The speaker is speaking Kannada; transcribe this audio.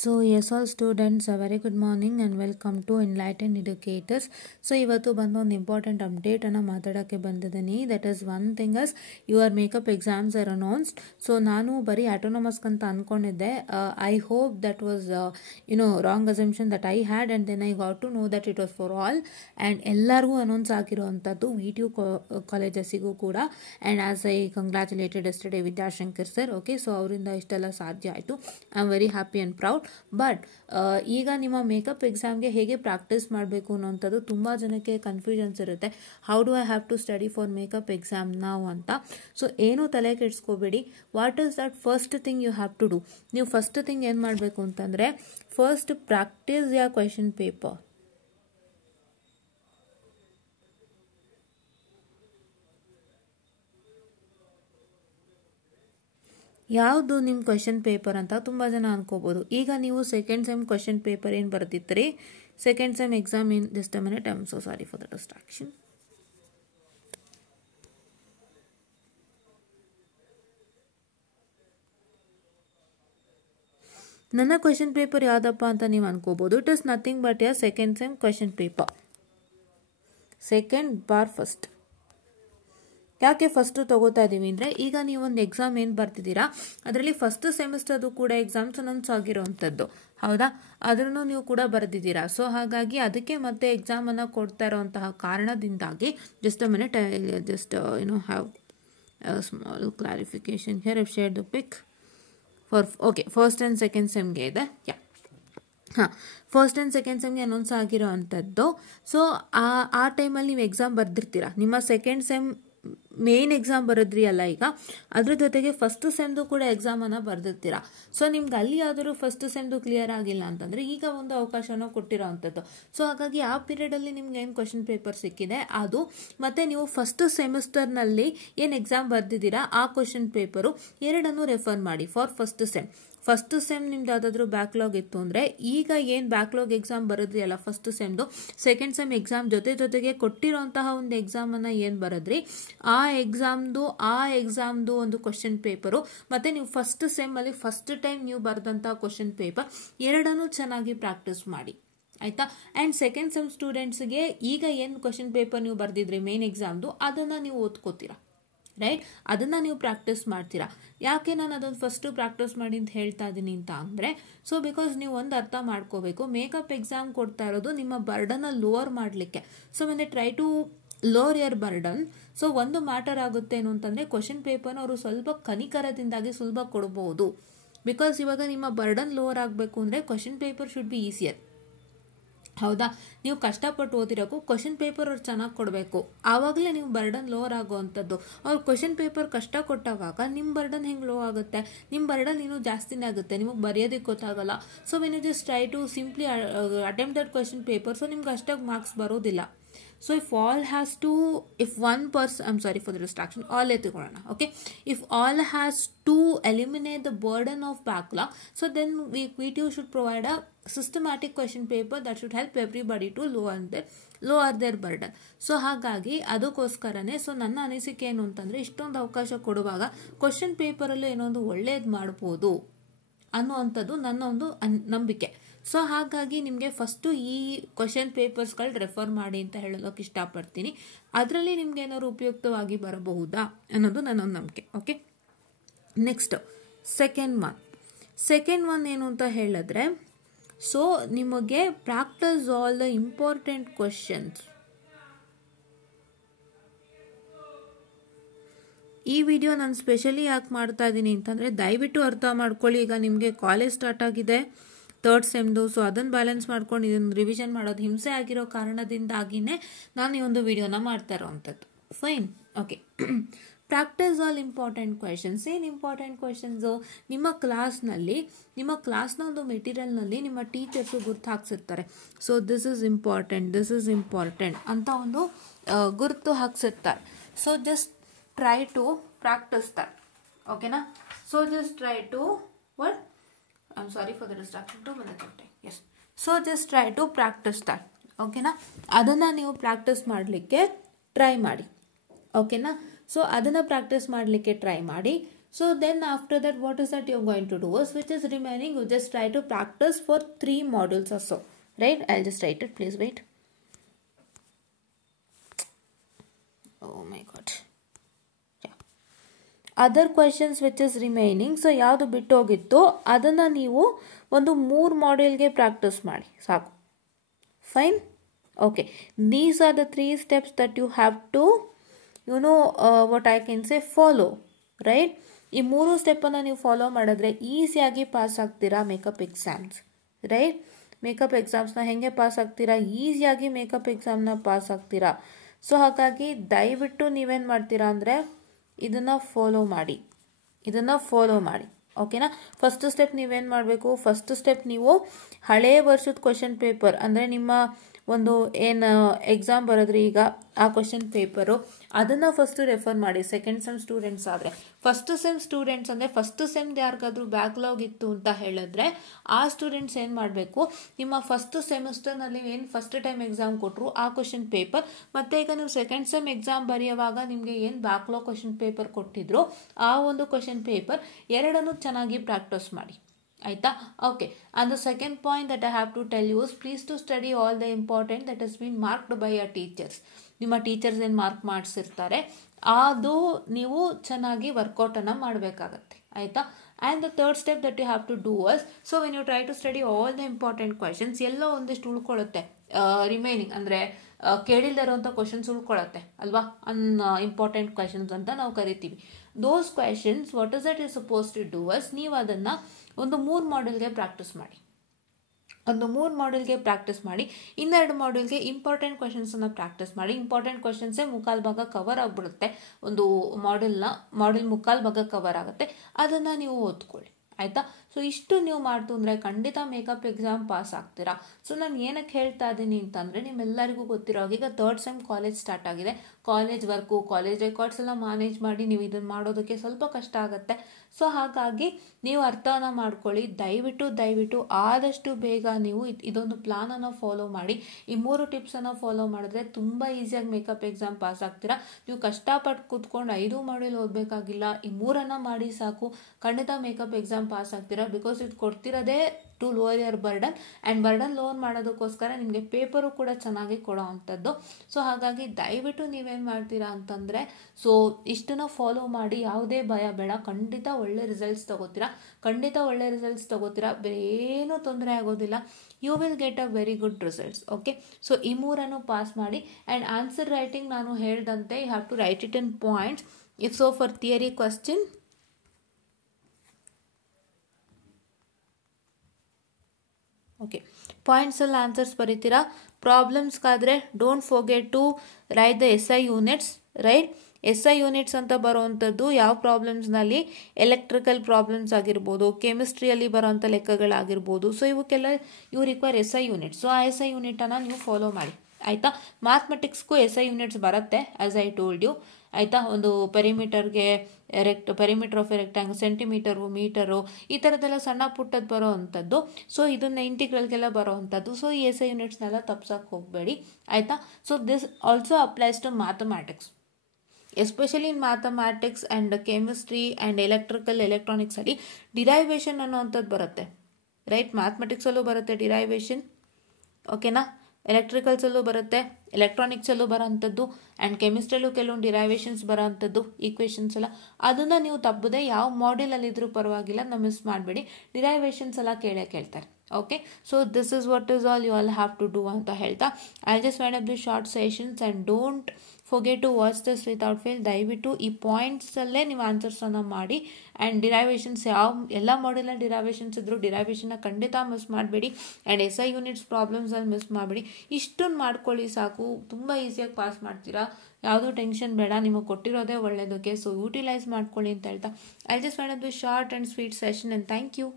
So yes all students, a very good morning and welcome to Enlightened Educators. So ಇವತ್ತು ಬಂದು ಒಂದು ಇಂಪಾರ್ಟೆಂಟ್ ಅಪ್ಡೇಟ್ ಅನ್ನು ಮಾತಾಡೋಕ್ಕೆ ಬಂದಿದ್ದೀನಿ. That is one thing is your makeup exams are announced. So ನಾನು ಬರೀ ಆಟೋನಮಸ್ ಅಂತ ಅಂದ್ಕೊಂಡಿದ್ದೆ. I hope that was wrong assumption that I had and then I got to know that it was for all and ಎಲ್ಲರಿಗೂ ಅನೌನ್ಸ್ ಆಗಿರುವಂಥದ್ದು VTU ಕಾಲೇಜಸ್ಸಿಗೂ ಕೂಡ. And as I congratulated yesterday Vidyashankar sir. Okay, so ಅವರಿಂದ ಇಷ್ಟೆಲ್ಲ ಸಾಧ್ಯ ಆಯಿತು. I am very happy and proud. But ಈಗ ನಿಮ್ಮ ಮೇಕಪ್ ಎಕ್ಸಾಮ್ಗೆ ಹೇಗೆ ಪ್ರಾಕ್ಟೀಸ್ ಮಾಡಬೇಕು ಅನ್ನೋಂಥದ್ದು ತುಂಬ ಜನಕ್ಕೆ ಕನ್ಫ್ಯೂಷನ್ಸ್ ಇರುತ್ತೆ. How do I have to study for makeup exam ನಾವು ಅಂತ. ಸೊ ಏನೂ ತಲೆ ಕೆಡಿಸ್ಕೋಬೇಡಿ. What is that first thing you have to do? ನೀವು ಫಸ್ಟ್ ಥಿಂಗ್ ಏನು ಮಾಡಬೇಕು ಅಂತಂದರೆ, first practice your question paper. ಯಾವುದು ನಿಮ್ಮ ಕ್ವೆಶನ್ ಪೇಪರ್ ಅಂತ ತುಂಬ ಜನ ಅನ್ಕೋಬೋದು. ಈಗ ನೀವು ಸೆಕೆಂಡ್ ಸೆಮ್ ಕ್ವೆಶನ್ ಪೇಪರ್ ಏನು ಬರ್ದಿರ್ತೀರಿ, second sem exam in just a minute, I am so sorry for the distraction. ನನ್ನ ಕ್ವೆಶನ್ ಪೇಪರ್ ಯಾವುದಪ್ಪ ಅಂತ ನೀವು ಅನ್ಕೋಬೋದು. It is nothing but your second sem question paper, second bar first. ಯಾಕೆ ಫಸ್ಟು ತಗೋತಾ ಇದ್ದೀವಿ ಅಂದರೆ, ಈಗ ನೀವೊಂದು ಎಕ್ಸಾಮ್ ಏನು ಬರ್ತಿದ್ದೀರಾ ಅದರಲ್ಲಿ ಫಸ್ಟ್ ಸೆಮಿಸ್ಟರ್ದು ಕೂಡ ಎಕ್ಸಾಮ್ಸ್ ಅನೌನ್ಸ್ ಆಗಿರೋವಂಥದ್ದು, ಹೌದಾ? ಅದನ್ನು ನೀವು ಕೂಡ ಬರೆದಿದ್ದೀರಾ. ಸೊ ಹಾಗಾಗಿ ಅದಕ್ಕೆ ಮತ್ತೆ ಎಕ್ಸಾಮನ್ನು ಕೊಡ್ತಾ ಇರೋವಂತಹ ಕಾರಣದಿಂದಾಗಿ just a minute, I just have small clarification here. I share the pic for first and second ಸೆಮ್ಗೆ ಇದೆ. ಫಸ್ಟ್ ಆ್ಯಂಡ್ ಸೆಕೆಂಡ್ ಸೆಮ್ಗೆ ಅನೌನ್ಸ್ ಆಗಿರೋ ಅಂಥದ್ದು. ಸೊ ಆ ಟೈಮಲ್ಲಿ ನೀವು ಎಕ್ಸಾಮ್ ಬರ್ದಿರ್ತೀರಾ. ನಿಮ್ಮ ಸೆಕೆಂಡ್ ಸೆಮ್ ಮೇನ್ ಎಕ್ಸಾಮ್ ಬರೆದ್ರಿ ಅಲ್ಲ, ಈಗ ಅದ್ರ ಜೊತೆಗೆ ಫಸ್ಟ್ ಸೆಮ್ದು ಕೂಡ ಎಕ್ಸಾಮನ್ನು ಬರೆದಿರ್ತೀರಾ. ಸೊ ನಿಮ್ಗೆ ಅಲ್ಲಿ ಯಾವ್ದಾದ್ರು ಫಸ್ಟ್ ಸೆಮ್ದು ಕ್ಲಿಯರ್ ಆಗಿಲ್ಲ ಅಂತಂದರೆ ಈಗ ಒಂದು ಅವಕಾಶನ ಕೊಟ್ಟಿರೋ ಅಂಥದ್ದು. ಸೊ ಹಾಗಾಗಿ ಆ ಪೀರಿಯಡಲ್ಲಿ ನಿಮ್ಗೆ ಏನು ಕ್ವೆಶನ್ ಪೇಪರ್ ಸಿಕ್ಕಿದೆ ಅದು, ಮತ್ತು ನೀವು ಫಸ್ಟ್ ಸೆಮಿಸ್ಟರ್ನಲ್ಲಿ ಏನು ಎಕ್ಸಾಮ್ ಬರೆದಿದ್ದೀರಾ ಆ ಕ್ವೆಶನ್ ಪೇಪರು ಎರಡನ್ನೂ ರೆಫರ್ ಮಾಡಿ for first sem. First sem ನಿಮ್ದು ಯಾವುದಾದ್ರೂ ಬ್ಯಾಕ್ಲಾಗ್ ಇತ್ತು ಅಂದರೆ, ಈಗ ಏನು ಬ್ಯಾಕ್ಲಾಗ್ ಎಕ್ಸಾಮ್ ಬರೆದ್ರಿ ಅಲ್ಲ ಫಸ್ಟ್ ಸೆಮ್ದು, ಸೆಕೆಂಡ್ ಸೆಮ್ ಎಕ್ಸಾಮ್ ಜೊತೆಗೆ ಕೊಟ್ಟಿರೋಂತಹ ಒಂದು ಎಕ್ಸಾಮನ್ನು ಏನು ಬರೆದ್ರಿ ಆ ಎಕ್ಸಾಮ್ದು ಒಂದು ಕ್ವೆಶನ್ ಪೇಪರು, ಮತ್ತು ನೀವು ಫಸ್ಟ್ ಸೆಮ್ಮಲ್ಲಿ ಫಸ್ಟ್ ಟೈಮ್ ನೀವು ಬರೆದಂಥ ಕ್ವೆಶನ್ ಪೇಪರ್ ಎರಡನ್ನೂ ಚೆನ್ನಾಗಿ ಪ್ರಾಕ್ಟೀಸ್ ಮಾಡಿ, ಆಯಿತಾ? ಆ್ಯಂಡ್ ಸೆಕೆಂಡ್ ಸೆಮ್ ಸ್ಟೂಡೆಂಟ್ಸ್ಗೆ ಈಗ ಏನು ಕ್ವೆಶನ್ ಪೇಪರ್ ನೀವು ಬರೆದಿದ್ರಿ ಮೇನ್ ಎಕ್ಸಾಮ್ದು ಅದನ್ನು ನೀವು ಓದ್ಕೋತೀರಾ, ರೈಟ್? ಅದನ್ನು ನೀವು ಪ್ರಾಕ್ಟೀಸ್ ಮಾಡ್ತೀರಾ. ಯಾಕೆ ನಾನು ಅದನ್ನು ಫಸ್ಟು ಪ್ರಾಕ್ಟೀಸ್ ಮಾಡಿ ಅಂತ ಹೇಳ್ತಾ ಇದ್ದೀನಿ ಅಂತ ಅಂದರೆ, ಸೊ ಬಿಕಾಸ್ ನೀವು ಒಂದು ಅರ್ಥ ಮಾಡ್ಕೋಬೇಕು, ಮೇಕಪ್ ಎಕ್ಸಾಮ್ ಕೊಡ್ತಾ ಇರೋದು ನಿಮ್ಮ ಬರ್ಡನ್ನ ಲೋವರ್ ಮಾಡಲಿಕ್ಕೆ. So when they try to lower your burden, so ಒಂದು ಮ್ಯಾಟರ್ ಆಗುತ್ತೆ ಏನು ಅಂತಂದರೆ, ಕ್ವೆಶನ್ ಪೇಪರ್ನ ಅವರು ಸ್ವಲ್ಪ ಕನಿಕರದಿಂದಾಗಿ ಸುಲಭ ಕೊಡ್ಬೋದು. ಬಿಕಾಸ್ ಇವಾಗ ನಿಮ್ಮ ಬರ್ಡನ್ ಲೋವರ್ ಆಗಬೇಕು ಅಂದರೆ question paper should be easier, ಹೌದಾ? ನೀವು ಕಷ್ಟಪಟ್ಟು ಓದಿರೋಕ್ಕೂ ಕ್ವೆಶನ್ ಪೇಪರ್ ಅವ್ರು ಚೆನ್ನಾಗಿ ಕೊಡಬೇಕು, ಆವಾಗಲೇ ನೀವು ಬರ್ಡನ್ ಲೋವರ್ ಆಗೋವಂಥದ್ದು. ಅವ್ರು ಕ್ವೆಶನ್ ಪೇಪರ್ ಕಷ್ಟ ಕೊಟ್ಟಾಗ ನಿಮ್ಮ ಬರ್ಡನ್ ಹೆಂಗೆ ಲೋ ಆಗುತ್ತೆ? ನಿಮ್ಮ ಬರ್ಡನ್ ಇನ್ನೂ ಜಾಸ್ತಿನೇ ಆಗುತ್ತೆ, ನಿಮಗೆ ಬರೆಯೋದಕ್ಕೆ ಗೊತ್ತಾಗಲ್ಲ. So when you just try to simply attempt that question paper, so ನಿಮ್ಗೆ ಅಷ್ಟಾಗಿ ಮಾರ್ಕ್ಸ್ ಬರೋದಿಲ್ಲ. So if one person, I'm sorry for the distraction, all ಎತ್ತಿಕೊಳ್ಳೋಣ. Okay, if all has to eliminate the burden of backlog, so then VTU should provide a systematic question paper that should help everybody to lower their burden. So ಹಾಗಾಗಿ ಅದಕ್ಕೋಸ್ಕರನೇ ಸೊ ನನ್ನ ಅನಿಸಿಕೆ ಏನು ಅಂತಂದರೆ, ಇಷ್ಟೊಂದು ಅವಕಾಶ ಕೊಡುವಾಗ ಕ್ವೆಶನ್ ಪೇಪರಲ್ಲೂ ಏನೊಂದು ಒಳ್ಳೇದು ಮಾಡ್ಬೋದು ಅನ್ನುವಂಥದ್ದು ನನ್ನ ಒಂದು ನಂಬಿಕೆ. ಸೊ ಹಾಗಾಗಿ ನಿಮಗೆ ಫಸ್ಟು ಈ ಕ್ವೆಶನ್ ಪೇಪರ್ಸ್ಗಳು ರೆಫರ್ ಮಾಡಿ ಅಂತ ಹೇಳೋದಕ್ಕೆ ಇಷ್ಟಪಡ್ತೀನಿ. ಅದರಲ್ಲಿ ನಿಮ್ಗೆ ಏನಾದ್ರು ಉಪಯುಕ್ತವಾಗಿ ಬರಬಹುದಾ ಅನ್ನೋದು ನನ್ನೊಂದು ನಂಬಿಕೆ. ಓಕೆ, ನೆಕ್ಸ್ಟ್ ಸೆಕೆಂಡ್ ಒನ್ ಏನು ಅಂತ ಹೇಳಿದ್ರೆ, ಸೊ ನಿಮಗೆ practice all the important questions. ಈ ವಿಡಿಯೋ ನಾನು ಸ್ಪೆಷಲಿ ಯಾಕೆ ಮಾಡ್ತಾ ಇದ್ದೀನಿ ಅಂತಂದರೆ, ದಯವಿಟ್ಟು ಅರ್ಥ ಮಾಡ್ಕೊಳ್ಳಿ. ಈಗ ನಿಮಗೆ ಕಾಲೇಜ್ ಸ್ಟಾರ್ಟ್ ಆಗಿದೆ ಥರ್ಡ್ ಸೆಮ್ದು, ಸೊ ಅದನ್ನು ಬ್ಯಾಲೆನ್ಸ್ ಮಾಡ್ಕೊಂಡು ಇದನ್ನು ರಿವಿಷನ್ ಮಾಡೋದು ಹಿಂಸೆ ಆಗಿರೋ ಕಾರಣದಿಂದಾಗಿಯೇ ನಾನು ಈ ಒಂದು ವಿಡಿಯೋನ ಮಾಡ್ತಾ ಇರೋವಂಥದ್ದು. Fine, okay. Practice all important questions. ಏನು ಇಂಪಾರ್ಟೆಂಟ್ ಕ್ವೆಶನ್ಸು? ನಿಮ್ಮ ಕ್ಲಾಸ್ನ ಒಂದು ಮೆಟೀರಿಯಲ್ನಲ್ಲಿ ನಿಮ್ಮ ಟೀಚರ್ಸು ಗುರ್ತು ಹಾಕ್ಸಿರ್ತಾರೆ. ಸೊ ದಿಸ್ ಇಸ್ ಇಂಪಾರ್ಟೆಂಟ್ ಅಂತ ಒಂದು ಗುರುತು ಹಾಕ್ಸಿರ್ತಾರೆ. So just try to practice that, ಓಕೆನಾ? So just try to what? I'm sorry for the distraction, 2 minutes of time. Yes. So just try to practice that. ಓಕೆನಾ? ಅದನ್ನು ನೀವು ಪ್ರಾಕ್ಟೀಸ್ ಮಾಡಲಿಕ್ಕೆ ಟ್ರೈ ಮಾಡಿ, ಓಕೆನಾ? ಸೊ ಅದನ್ನು ಪ್ರಾಕ್ಟೀಸ್ ಮಾಡಲಿಕ್ಕೆ ಟ್ರೈ ಮಾಡಿ. So then after that, what is that you're going to do is, which is remaining, you just try to practice for 3 modules or so, right? I'll just write it, please wait. Oh my god. Other questions which is remaining. So ಯಾವುದು ಬಿಟ್ಟೋಗಿತ್ತು ಅದನ್ನು ನೀವು ಒಂದು 3 ಮಾಡ್ಯೂಲ್ಗೆ ಪ್ರಾಕ್ಟೀಸ್ ಮಾಡಿ ಸಾಕು. Fine. Okay, these are the 3 steps that you have to what I can say follow, right? ಈ 3 ಸ್ಟೆಪ್ಪನ್ನು ನೀವು ಫಾಲೋ ಮಾಡಿದ್ರೆ ಈಸಿಯಾಗಿ ಪಾಸ್ ಆಗ್ತೀರಾ ಮೇಕಪ್ ಎಕ್ಸಾಮ್ಸ್, ರೈಟ್? ಮೇಕಪ್ ಎಕ್ಸಾಮ್ಸ್ನ ಹೇಗೆ ಪಾಸ್ ಆಗ್ತೀರಾ? ಈಸಿಯಾಗಿ ಮೇಕಪ್ ಎಕ್ಸಾಮ್ನ ಪಾಸ್ ಆಗ್ತೀರಾ. ಸೊ ಹಾಗಾಗಿ ದಯವಿಟ್ಟು ನೀವೇನು ಮಾಡ್ತೀರಾ ಅಂದರೆ ಇದನ್ನು ಫಾಲೋ ಮಾಡಿ, ಓಕೆನಾ? ಫಸ್ಟ್ ಸ್ಟೆಪ್ ನೀವೇನು ಮಾಡಬೇಕು, ಫಸ್ಟ್ ಸ್ಟೆಪ್ ನೀವು ಹಳೇ ವರ್ಷದ ಕ್ವಶನ್ ಪೇಪರ್ ಅಂದರೆ ನಿಮ್ಮ ಒಂದು ಏನು ಎಕ್ಸಾಮ್ ಬರೋದ್ರಿ ಈಗ ಆ ಕ್ವಶನ್ ಪೇಪರು, ಅದನ್ನು ಫಸ್ಟು ರೆಫರ್ ಮಾಡಿ. ಸೆಕೆಂಡ್ ಸೆಮ್ ಸ್ಟೂಡೆಂಟ್ಸ್ ಆದರೆ, ಫಸ್ಟ್ ಸೆಮ್ ಸ್ಟೂಡೆಂಟ್ಸ್ ಅಂದರೆ ಫಸ್ಟ್ ಸೆಮ್ದು ಯಾರಿಗಾದ್ರೂ ಬ್ಯಾಕ್ಲಾಗ್ ಇತ್ತು ಅಂತ ಹೇಳಿದ್ರೆ ಆ ಸ್ಟೂಡೆಂಟ್ಸ್ ಏನು ಮಾಡಬೇಕು, ನಿಮ್ಮ ಫಸ್ಟ್ ಸೆಮಿಸ್ಟರ್ನಲ್ಲಿ ಏನು ಫಸ್ಟ್ ಟೈಮ್ ಎಕ್ಸಾಮ್ ಕೊಟ್ಟರು ಆ ಕ್ವಶನ್ ಪೇಪರ್, ಮತ್ತು ಈಗ ನೀವು ಸೆಕೆಂಡ್ ಸೆಮ್ ಎಕ್ಸಾಮ್ ಬರೆಯುವಾಗ ನಿಮಗೆ ಏನು ಬ್ಯಾಕ್ಲಾಗ್ ಕ್ವಶನ್ ಪೇಪರ್ ಕೊಟ್ಟಿದ್ರು ಆ ಒಂದು ಕ್ವಶನ್ ಪೇಪರ್ ಎರಡನ್ನೂ ಚೆನ್ನಾಗಿ ಪ್ರಾಕ್ಟೀಸ್ ಮಾಡಿ, ಆಯಿತಾ? Okay, and the second point that I have to tell you is please to study all the important that has been marked by your teachers. ನಿಮ್ಮ ಟೀಚರ್ಸ್ ಏನು ಮಾರ್ಕ್ ಮಾಡಿಸಿರ್ತಾರೆ ಅದು ನೀವು ಚೆನ್ನಾಗಿ ವರ್ಕೌಟನ್ನು ಮಾಡಬೇಕಾಗತ್ತೆ, ಆಯಿತಾ? And the third step that you have to do as, so when you try to study all the important questions, ಎಲ್ಲೋ ಒಂದಿಷ್ಟು ಉಳ್ಕೊಳ್ಳುತ್ತೆ ರಿಮೈನಿಂಗ್, ಅಂದರೆ ಕೇಳಿಲ್ದೇ ಇರೋಂಥ ಕ್ವೆಶನ್ಸ್ ಉಳ್ಕೊಳ್ಳುತ್ತೆ ಅಲ್ವಾ, ಇಂಪಾರ್ಟೆಂಟ್ ಕ್ವೆಶನ್ಸ್ ಅಂತ ನಾವು ಕರಿತೀವಿ. Those questions what is that you suppose to do as, ನೀವು ಅದನ್ನು ಒಂದು 3 ಮಾಡ್ಯೂಲ್ಗೆ ಪ್ರಾಕ್ಟೀಸ್ ಮಾಡಿ. ಇನ್ನೆರಡು ಮಾಡ್ಯೂಲ್ಗೆ ಇಂಪಾರ್ಟೆಂಟ್ ಕ್ವೆಶನ್ಸನ್ನು ಪ್ರಾಕ್ಟೀಸ್ ಮಾಡಿ. ಇಂಪಾರ್ಟೆಂಟ್ ಕ್ವೆಶನ್ಸೇ ಮುಕ್ಕಾಲು ಭಾಗ ಕವರ್ ಆಗಿಬಿಡುತ್ತೆ, ಒಂದು ಮಾಡ್ಯೂಲ್ ಮುಕ್ಕಾಲು ಭಾಗ ಕವರ್ ಆಗುತ್ತೆ, ಅದನ್ನು ನೀವು ಓದ್ಕೊಳ್ಳಿ, ಆಯಿತಾ? ಸೊ ಇಷ್ಟು ನೀವು ಮಾಡ್ತು ಅಂದರೆ ಖಂಡಿತ ಮೇಕಪ್ ಎಕ್ಸಾಮ್ ಪಾಸ್ ಆಗ್ತೀರಾ. ಸೊ ನಾನು ಏನಕ್ಕೆ ಹೇಳ್ತಾ ಇದ್ದೀನಿ ಅಂತಂದರೆ, ನಿಮ್ಮೆಲ್ಲರಿಗೂ ಗೊತ್ತಿರೋ ಈಗ 3rd ಸೆಮ್ ಕಾಲೇಜ್ ಸ್ಟಾರ್ಟ್ ಆಗಿದೆ. ಕಾಲೇಜ್ ವರ್ಕು, ಕಾಲೇಜ್ ರೆಕಾರ್ಡ್ಸ್ ಎಲ್ಲ ಮ್ಯಾನೇಜ್ ಮಾಡಿ ನೀವು ಇದನ್ನು ಮಾಡೋದಕ್ಕೆ ಸ್ವಲ್ಪ ಕಷ್ಟ ಆಗುತ್ತೆ. ಸೊ ಹಾಗಾಗಿ ನೀವು ಅರ್ಥನ ಮಾಡ್ಕೊಳ್ಳಿ. ದಯವಿಟ್ಟು ಆದಷ್ಟು ಬೇಗ ನೀವು ಇದೊಂದು ಪ್ಲಾನನ್ನು ಫಾಲೋ ಮಾಡಿ. ಈ 3 ಟಿಪ್ಸನ್ನು ಫಾಲೋ ಮಾಡಿದ್ರೆ ತುಂಬ ಈಸಿಯಾಗಿ ಮೇಕಪ್ ಎಕ್ಸಾಮ್ ಪಾಸ್ ಆಗ್ತೀರಾ. ನೀವು ಕಷ್ಟಪಟ್ಟು ಕೂತ್ಕೊಂಡು 5 ಮಾಡ್ಯೂಲ್ ಓದಬೇಕಾಗಿಲ್ಲ, ಈ 3 ಮಾಡಿ ಸಾಕು, ಖಂಡಿತ ಮೇಕಪ್ ಎಕ್ಸಾಮ್ ಪಾಸ್ ಆಗ್ತೀರಾ. ಬಿಕಾಸ್ ಇದು ಕೊಡ್ತಿರೋದೇ to lower your burden, and burden lower ಮಾಡೋದಕ್ಕೋಸ್ಕರ ನಿಮಗೆ ಪೇಪರು ಕೂಡ ಚೆನ್ನಾಗಿ ಕೊಡೋ ಅಂಥದ್ದು. ಸೊ ಹಾಗಾಗಿ ದಯವಿಟ್ಟು ನೀವೇನು ಮಾಡ್ತೀರಾ ಅಂತಂದರೆ, ಸೊ ಇಷ್ಟನ್ನು ಫಾಲೋ ಮಾಡಿ, ಯಾವುದೇ ಭಯ ಬೇಡ, ಖಂಡಿತ ಒಳ್ಳೆ ರಿಸಲ್ಟ್ಸ್ ತಗೋತೀರಾ, ಬೇರೆ ಏನೂ ತೊಂದರೆ ಆಗೋದಿಲ್ಲ. You will get a very good results. Okay, so ಈ 3 ಪಾಸ್ ಮಾಡಿ. ಆ್ಯಂಡ್ ಆನ್ಸರ್ ರೈಟಿಂಗ್ ನಾನು ಹೇಳ್ದಂತೆ you have to write it in points. If so for theory question, okay, ಪಾಯಿಂಟ್ಸಲ್ಲಿ ಆನ್ಸರ್ಸ್ ಬರೀತೀರಾ. ಪ್ರಾಬ್ಲಮ್ಸ್ಗಾದರೆ don't forget to write the SI units, right? SI units ಅಂತ ಬರೋವಂಥದ್ದು ಯಾವ ಪ್ರಾಬ್ಲಮ್ಸ್ನಲ್ಲಿ ಎಲೆಕ್ಟ್ರಿಕಲ್ ಪ್ರಾಬ್ಲಮ್ಸ್ ಆಗಿರ್ಬೋದು, ಕೆಮಿಸ್ಟ್ರಿಯಲ್ಲಿ ಬರೋವಂಥ ಲೆಕ್ಕಗಳಾಗಿರ್ಬೋದು. ಸೊ ಇವಕ್ಕೆಲ್ಲ you require SI units. So ಆ SI ಯೂನಿಟನ್ನು ನೀವು ಫಾಲೋ ಮಾಡಿ, ಆಯಿತಾ? ಮ್ಯಾಥಮೆಟಿಕ್ಸ್ಗೂ SI ಯೂನಿಟ್ಸ್ ಬರುತ್ತೆ, ಆ್ಯಸ್ ಐ ಟೋಲ್ಡ್ ಯು, ಆಯಿತಾ? ಒಂದು perimeter of A rectangle, centimetre, metre, ಈ ಥರದ್ದೆಲ್ಲ ಸಣ್ಣ ಪುಟ್ಟದ್ದು ಬರೋ ಅಂಥದ್ದು. ಸೊ ಇದನ್ನು ಇಂಟಿಗ್ರಲ್ಗೆಲ್ಲ ಬರೋ ಅಂಥದ್ದು. ಸೊ ಈ SI ಯೂನಿಟ್ಸ್ನೆಲ್ಲ ತಪ್ಸೋಕ್ಕೆ ಹೋಗಬೇಡಿ, ಆಯಿತಾ? So this also applies to mathematics, especially in mathematics and chemistry and ಎಲೆಕ್ಟ್ರಾನಿಕ್ಸಲ್ಲಿ ಡಿರೈವೇಷನ್ ಅನ್ನೋವಂಥದ್ದು ಬರುತ್ತೆ, ರೈಟ್? ಮ್ಯಾಥಮೆಟಿಕ್ಸಲ್ಲೂ ಬರುತ್ತೆ ಡಿರೈವೇಷನ್, ಓಕೆನಾ? ಎಲೆಕ್ಟ್ರಿಕಲ್ಸಲ್ಲೂ ಬರುತ್ತೆ, ಎಲೆಕ್ಟ್ರಾನಿಕ್ಸಲ್ಲೂ ಬರೋ ಅಂಥದ್ದು, ಆ್ಯಂಡ್ ಕೆಮಿಸ್ಟ್ರಿಯಲ್ಲೂ ಕೆಲವೊಂದು ಡಿರೈವೇಷನ್ಸ್ ಬರೋ ಅಂಥದ್ದು, ಈಕ್ವೇಷನ್ಸ್ ಎಲ್ಲ. ಅದನ್ನು ನೀವು ತಪ್ಪದೆ ಯಾವ ಮಾಡ್ಯೂಲಲ್ಲಿದ್ದರೂ ಪರವಾಗಿಲ್ಲ, ಮಿಸ್ ಮಾಡಬೇಡಿ. ಡಿರೈವೇಷನ್ಸ್ ಎಲ್ಲ ಕೇಳ್ತಾರೆ, okay? So this is what is all you all have to do ಅಂತ ಹೇಳ್ತಾ, I just wind up the short sessions and don't forget to watch this without fail. ದಯವಿಟ್ಟು ಈ ಪಾಯಿಂಟ್ಸಲ್ಲೇ ನೀವು ಆನ್ಸರ್ಸನ್ನು ಮಾಡಿ. ಆ್ಯಂಡ್ ಡಿರೈವೇಷನ್ಸ್ ಎಲ್ಲ ಮಾಡ್ಯೂಲಲ್ಲಿ ಡಿರೈವೇಷನ್ಸ್ ಇದ್ದರೂ ಡಿರೈವೇಷನ್ನ ಖಂಡಿತ ಮಿಸ್ ಮಾಡಬೇಡಿ. ಆ್ಯಂಡ್ SI ಯೂನಿಟ್ಸ್ ಪ್ರಾಬ್ಲಮ್ಸಲ್ಲಿ ಮಿಸ್ ಮಾಡಬೇಡಿ. ಇಷ್ಟನ್ನು ಮಾಡ್ಕೊಳ್ಳಿ ಸಾಕು, ತುಂಬ ಈಸಿಯಾಗಿ ಪಾಸ್ ಮಾಡ್ತೀರಾ. ಯಾವುದೂ ಟೆನ್ಷನ್ ಬೇಡ, ನಿಮಗೆ ಕೊಟ್ಟಿರೋದೇ ಒಳ್ಳೆಯದಕ್ಕೆ. ಸೊ ಯೂಟಿಲೈಸ್ ಮಾಡ್ಕೊಳ್ಳಿ ಅಂತ ಹೇಳ್ತಾ, I just wind up the short and sweet session and thank you.